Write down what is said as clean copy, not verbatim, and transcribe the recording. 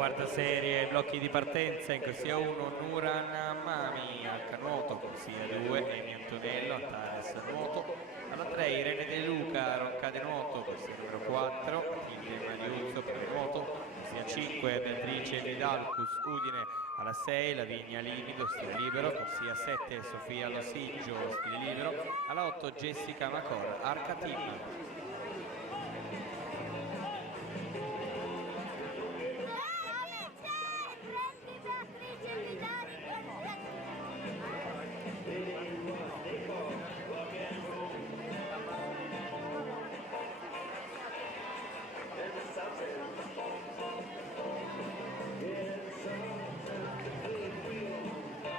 quarta serie, blocchi di partenza in corsia 1, Nuran Mami al canuoto, corsia 2, Emi Antonello, Antares nuoto, alla 3 Irene De Luca, Roncade nuoto, corsia numero 4, Matilde Mariuzzo per nuoto, corsia 5, Beatrice Vidalcus Udine, alla 6 Lavinia Livido, stile libero, corsia 7 Sofia Losiggio, stile libero, alla 8 Jessica Macor, Arca Team.